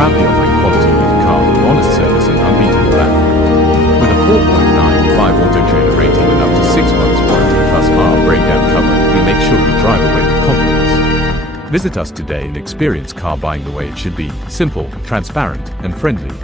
proudly offering quality used cars with honest service and unbeatable value. With a 4.95 Auto Trader rating and up to 6 months warranty plus car breakdown cover, we make sure you drive away with confidence. Visit us today and experience car buying the way it should be: simple, transparent, and friendly.